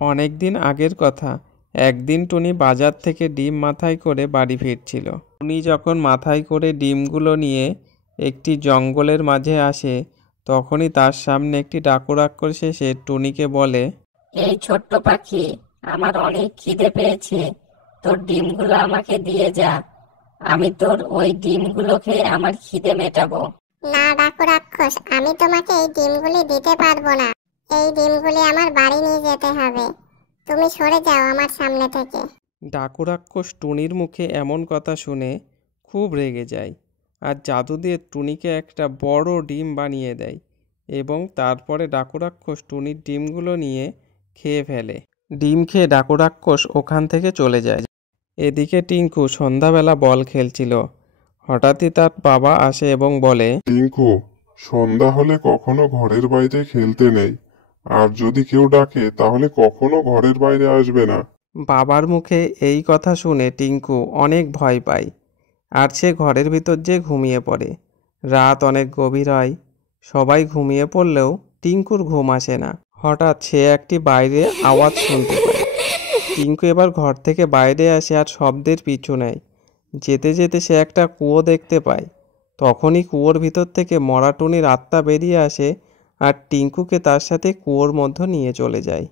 অনেক দিন আগের কথা। একদিন টুনি বাজার থেকে ডিম মাথায় করে বাড়ি ফিরছিল। টুনি যখন মাথায় করে ডিমগুলো নিয়ে একটি জঙ্গলের মাঝে আসে, তখনই তার সামনে একটি ডাকু রাক্ষস এসে টুনিকে বলে, এই ছোট্ট পাখি, আমার অনেক খিদে পেয়েছে, তোর ডিমগুলো আমাকে দিয়ে যা। আমি তোর ওই ডিমগুলো খেয়ে আমার খিদে মেটাবো। না ডাকু রাক্ষস, আমি তোমাকে এই ডিমগুলি দিতে পারবো না। এই ডিমগুলি আমার বাড়ি নিয়ে যেতে হবে। তুমি সরে যাও আমার সামনে থেকে। ডাকু রাক্ষস টুনির মুখে এমন কথা শুনে খুব রেগে যায় আর জাদু দিয়ে টুনিকে একটা বড় ডিম বানিয়ে দেয় এবং তারপরে ডাকু রাক্ষস টুনির ডিমগুলো নিয়ে খেয়ে ফেলে। ডিম খেয়ে ডাকু রাক্ষস ওখান থেকে চলে যায়। এদিকে টিঙ্কু সন্ধ্যাবেলা বল খেলছিল। হঠাৎই তার বাবা আসে এবং বলে, টিঙ্কু, সন্ধ্যা হলে কখনো ঘরের বাইরে খেলতে নেই, আর যদি কেউ ডাকে তাহলে কখনো ঘরের বাইরে আসবে না। বাবার মুখে এই কথা শুনে টিঙ্কু অনেক ভয় পায় আর সে ঘরের ভিতর যেয়ে ঘুমিয়ে পড়ে। রাত অনেক গভীর হয়। সবাই ঘুমিয়ে পড়লেও টিঙ্কুর ঘুম আসে না। হঠাৎ সে একটি বাইরে আওয়াজ শুনতে পায়। টিঙ্কু এবার ঘর থেকে বাইরে আসে আর শব্দের পিছু নেয়। যেতে যেতে সে একটা কুয়ো দেখতে পায়। তখনই কুয়োর ভিতর থেকে মরা টুনির আত্মা বেরিয়ে আসে আর টিঙ্কুকে তার সাথে কুয়োর মধ্যে নিয়ে চলে যায়।